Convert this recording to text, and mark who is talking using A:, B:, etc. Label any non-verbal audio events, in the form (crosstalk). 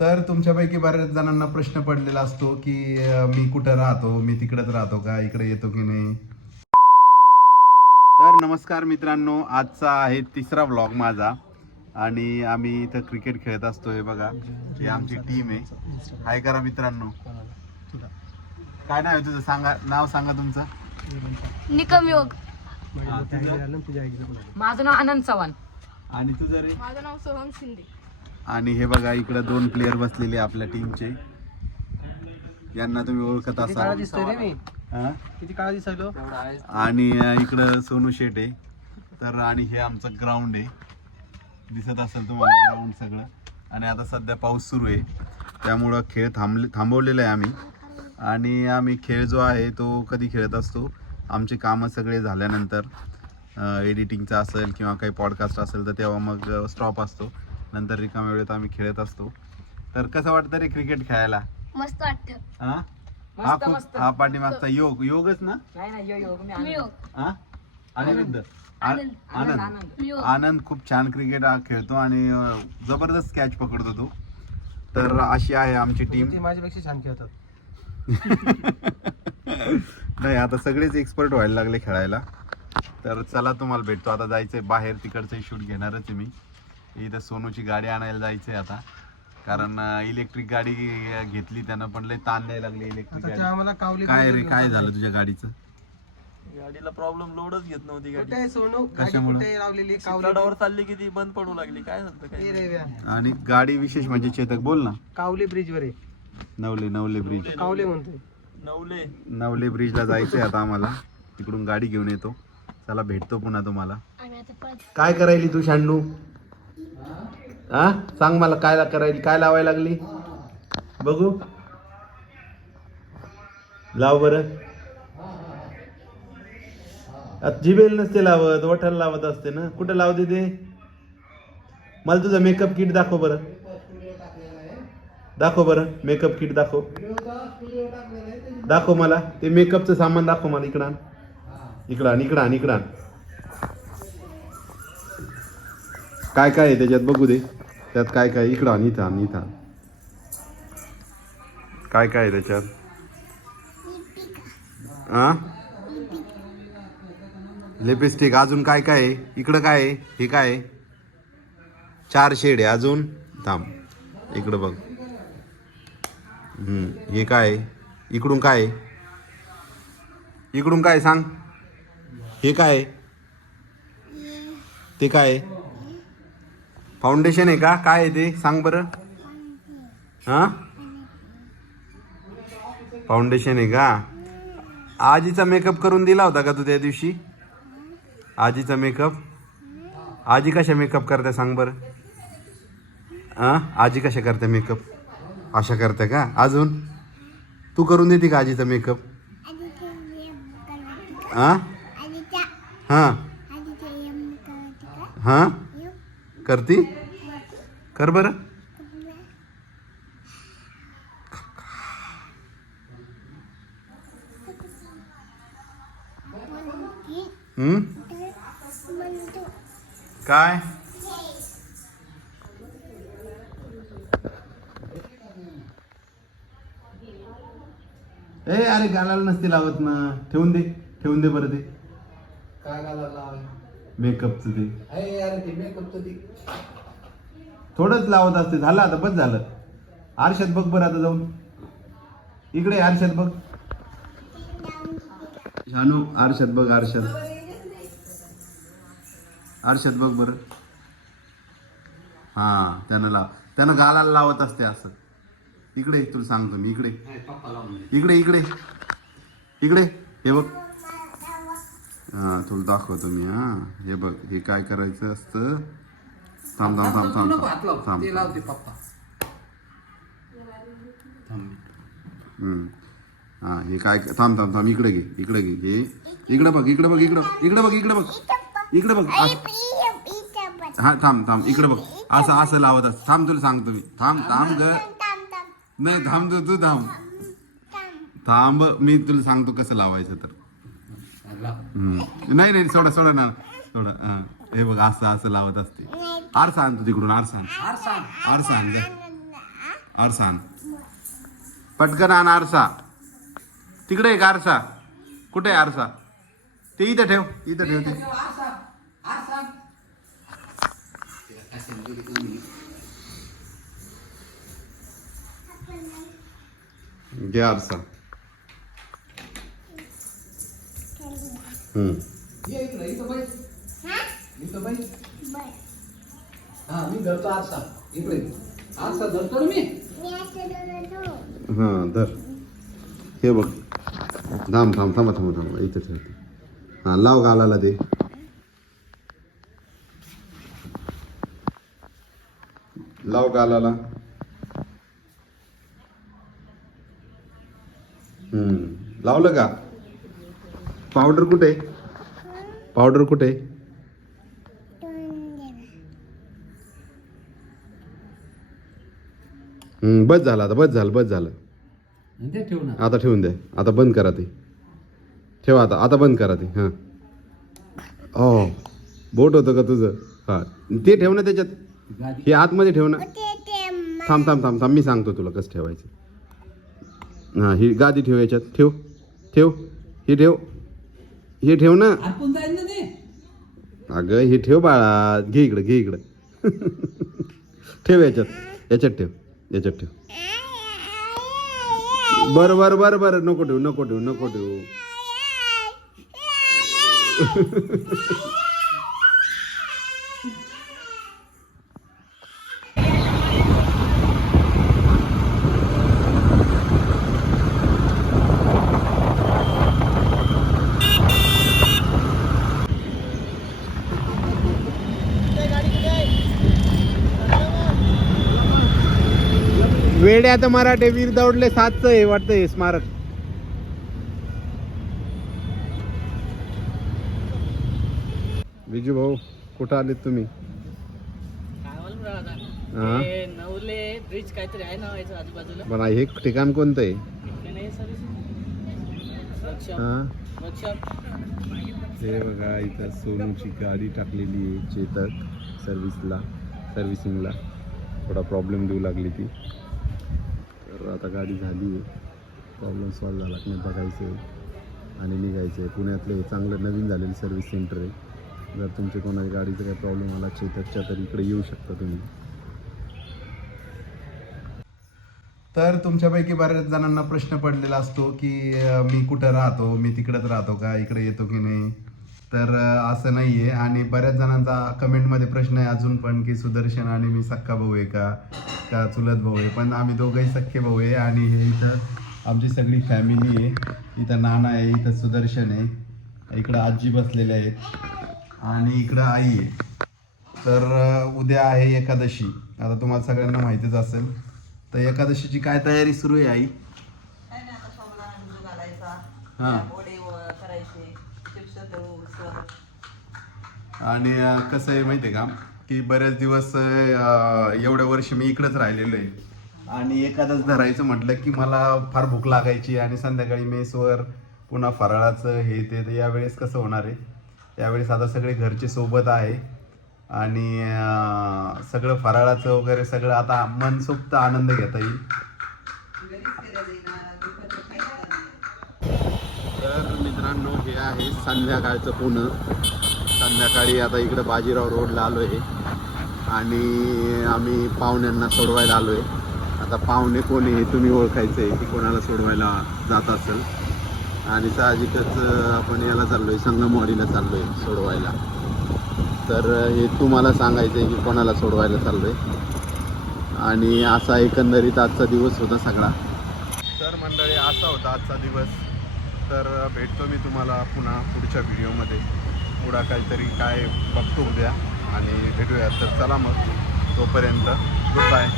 A: तर तुमच्यापैकी बऱ्याच जणांना प्रश्न पडलेला असतो की मी कुठं राहतो? मी तिकडेच राहतो का? इकडे येतो की नाही? तर नमस्कार मित्रांनो आजचा आहे तिसरा व्लॉग माझा. आणि आम्ही इथं क्रिकेट खेळत असतो हे बघा. ही आमची टीम आहे. हाय करा मित्रांनो. काय नाव आहे तुझं? सांगा नाव सांगा तुमचं.
B: निकम योग.
C: माझं नाव आनंद चव्हाण.
A: आणि तुझं रे?
B: माझं नाव सोहम शिंदे.
A: आणि हे बघा इकडे दोन प्लेअर बसलेले आपल्या टीमचे यांना तुम्ही ओळखत असाल. हा?
C: किती काळ दिसायलो?
A: आणि अं, इकडं सोनू शेट आहे. तर आणि हे आमचं ग्राउंड आहे. दिसत असेल तुम्हाला ग्राउंड सगळं. आणि आता सध्या पाऊस सुरू आहे. त्यामुळं खेळ थांबले थांबवलेला आहे आम्ही. आणि आम्ही खेळ जो आहे तो कधी खेळत असतो? आमचे कामं सगळे झाल्यानंतर एडिटिंगचं असेल किंवा काही पॉडकास्ट असेल तर तेव्हा मग स्टॉप असतो. नंतर रिकाम्या वेळेत आम्ही खेळत असतो. तर कसं वाटतं रे क्रिकेट खेळायला?
B: मस्त वाटत.
A: हा? हा
C: मस्त,
A: खूप
C: मस्त.
A: हा पाठीमागचा योग योगच ना?
C: नाही यो मी आनंद.
B: योग.
A: हा? अनिरुद्ध आ-
B: आनंद.
C: आनंद.
A: आनंद.
C: आनंद
B: मी योग.
A: आनंद खूप छान क्रिकेट खेळतो आणि अं, जबरदस्त कॅच पकडतो तो. तर अशी आहे आमची टीम
C: ती माझ्यापेक्षा छान खेळतात. (laughs)
A: नाही आता सगळेच एक्सपर्ट व्हायला लागले खेळायला. तर चला तुम्हाला भेटतो. आता जायचंय बाहेर तिकडचं शूट घेणारच आहे मी. इथं सोनूची गाडी आणायला जायचंय आता. कारण इलेक्ट्रिक गाडी घेतली त्यानं पण लय ताण द्यायला लागली इलेक्ट्रिक
C: आता ते
A: गाडी
C: आम्हाला कावली
A: काय रे काय झालं तुझ्या गाडीचं?
D: गाडीला प्रॉब्लेम लोडच घेत नव्हती गाडी.
C: आहे सोनू? गाडी
A: कशामुळं?
C: कुठे लावलेली? कावली
D: चालली की ती बंद पडू लागली. काय झालं
C: रे व्या.
A: आणि गाडी विशेष म्हणजे चेतक बोल ना.
C: कावली ब्रिज वर आहे.
A: नवले नवले ब्रिज
C: कावले म्हणतोय.
D: नवले.
A: नवले ब्रिजला जायचंय आता आम्हाला. तिकडून गाडी घेऊन येतो. चला भेटतो पुन्हा तुम्हाला. काय करायली तू शांडू? हा? सांग मला काय करायला काय लावायला लागली? बघू. लाव बर. जिबेल नसते लावत वठाला लावत असते ना. कुठं लावते ते? मला तुझं मेकअप किट दाखव बरं. दाखव बरं मेकअप किट दाखव. दाखव मला. ते मेकअपचं सामान दाखव मला इकडं इकडं आण, इकडं इकडं आण. काय काय आहे त्याच्यात बघू दे. त्यात काय काय इकडं आणि इथं आणि इथं काय काय आहे त्याच्यात? हा लिपस्टिक. अजून काय काय आहे? इकडं काय आहे? हे काय आहे? चार शेड आहे अजून. थांब. इकडं बघ. हे काय आहे? इकडून काय आहे? इकडून काय सांग? हे काय आहे? ते काय आहे? फाउंडेशन आहे का? काय आहे ते? सांग बरं. हा? फाउंडेशन आहे का? आजीचा मेकअप करून दिला होता का तू त्या दिवशी? आजीचा मेकअप आजी कशा मेकअप करते सांग बरं. हा? आजी कशा करते मेकअप अशा करते का? अजून? तू करून देते का आजीचा मेकअप हा? हा? हा? करती? कर बरं. काय? ए अरे गालाला नसते लावत ना. ठेवून दे ठेवून दे बरं ते.
C: काय घालायला
A: मेकअपचं ते.
C: अरे ते मेकअपचं ते.
A: थोडंच लावत असते. झालं आता बस झालं. आरशात बघ बरं आता जाऊन. इकडे आरशात बघ. शानू आरशात बघ आरशात. आरशात बघ बरं. हा त्यानं लाव. त्यानं गालाला लावत असते असं. इकडे तुला सांगतो मी इकडे. इकडे इकडे. इकडे हे बघ. हा तुला दाखवतो मी हा. हे बघ हे काय करायचं असतं? थांब थांब थांब थांब थांब थांब.
C: ते लावते पप्पा.
A: हम्म. हा हे काय थांब थांब थांब इकडे घे इकडे घे हे इकडे बघ इकडे बघ इकडं इकडे बघ इकडे बघ इकडे बघ हा थांब थांब इकडे बघ असं असं लावत असं. थांब तुला सांगतो मी. थांब थांब ग. नाही थांब तू तू थांब. थांब मी तुला सांगतो कसं लावायचं तर. नाही नाही सोडा सोडा ना. सोडा हा. हे बघ असं असं लावत असते. आरसा आण तू तिकडून आरसा आण आरसा आण ग आरसा आण पटकन आण आरसा. तिकडे एक आरसा. कुठे आहे आरसा? ते इथं ठेव इथं ठेव ते. घे आरसा.
C: ये इकडं इथं बैठ इथं बैठ हा मी धरतो आरसा. इकडे. आरसा धरतो ना मी?
A: हा धर. हे बघ. थांब थांब थांबा थांबा थांबा. इथं ठेवते हा लाव गालाला ते लाव गालाला. हम्म. लावलं का? पावडर कुठे? पावडर कुठे? हम्म बस झालं आता बस झालं बस झालं.
C: आणि ते ठेव ना.
A: आता ठेवून द्या आता बंद करा ते. ठेवा आता आता बंद करा ते हां. हो. बोट होतं का तुझं? हां. ते ठेव ना त्याच्यात. हे आतमध्ये ठेव ना. थांब थांब थांब थांब. मी सांगतो तुला कसं ठेवायचं. हां ही गादी ठेव याच्यात. ठेव. ठेव. हे ठेव. हे ठेव ना.
C: आपण जाईल ना ते.
A: अगं हे ठेव बाळा. घे इकडं घे इकडं. ठेव याच्यात. याच्यात ठेव. याच्यात ठेव. बरं बरं बरं बरं. नको ठेवू नको ठेवू नको ठेवू. (laughs) वेड्यात मराठे वीर दौडले सातचं हे वाटतं हे स्मारक. विजू भाऊ कुठं आलेत तुम्ही? हा?
E: नवले ब्रिज काहीतरी आहे ना व्हायचं आजूबाजूला
A: पण हे ठिकाण कोणतं आहे? हा? हे बघा इथं सोनूची गाडी टाकलेली आहे चेतक सर्व्हिसला सर्व्हिसिंगला थोडा प्रॉब्लेम देऊ लागली ती. तर आता गाडी झाली आहे. प्रॉब्लेम सॉल्व झाला की नाही बघायचं आहे. आणि निघायचं आहे. पुण्यातलं हे चांगलं नवीन झालेलं सर्व्हिस सेंटर आहे. जर तुमच्या कोणाच्या गाडीचा काही प्रॉब्लेम आला चेतकच्या तर इकडे येऊ शकता तुम्ही. तर तुमच्यापैकी बऱ्याच जणांना प्रश्न पडलेला असतो की मी कुठं राहतो? मी तिकडंच राहतो का? इकडे येतो की नाही? तर असं नाही आहे आणि बऱ्याच जणांचा कमेंटमध्ये प्रश्न आहे अजून पण की सुदर्शन आणि मी सक्का भाऊ आहे का? का चुलत भाऊ आहे? पण आम्ही दोघंही सख्खे भाऊ आहे आणि हे इथं आमची सगळी फॅमिली आहे. इथं नाना आहे इथं सुदर्शन आहे. इकडं आजी बसलेल्या आहेत. आणि इकडं आई आहे. तर उद्या आहे एकादशी. आता तुम्हाला सगळ्यांना माहितीच असेल. तर एकादशीची काय तयारी सुरू आहे आई? हा.
F: वडे करायचे चिप्स
A: आणि कसं आहे माहिती आहे का की बरेच दिवस एवढ्या वर्ष मी इकडेच राहिलेलो आहे. आणि एखादंच धरायचं म्हटलं की मला फार भूक लागायची आणि संध्याकाळी मेसवर पुन्हा फराळाचं हे ते तर यावेळेस कसं होणार आहे? यावेळेस आता सगळे घरचे सोबत आहे. आणि सगळं फराळाचं वगैरे सगळं आता मनसोक्त आनंद घेता येईल. आहे. संध्याकाळचं पुणं. संध्याकाळी आता इकडं बाजीराव रोडला आलो आहे आणि आम्ही पाहुण्यांना सोडवायला आलो आहे आता पाहुणे कोणी हे तुम्ही ओळखायचं आहे की कोणाला सोडवायला जात असेल. आणि साहजिकच आपण याला चाललो आहे संगमवाडीला चाललो आहे सोडवायला. तर हे तुम्हाला सांगायचं आहे की कोणाला सोडवायला चाललो आहे आणि असा एकंदरीत आजचा दिवस होता सगळा. तर मंडळी असा होता आजचा दिवस. तर भेटतो मी तुम्हाला पुन्हा पुढच्या व्हिडिओमध्ये. पुढा काहीतरी काय बघतो उद्या आणि भेटूया. तर चला मग तोपर्यंत गुड बाय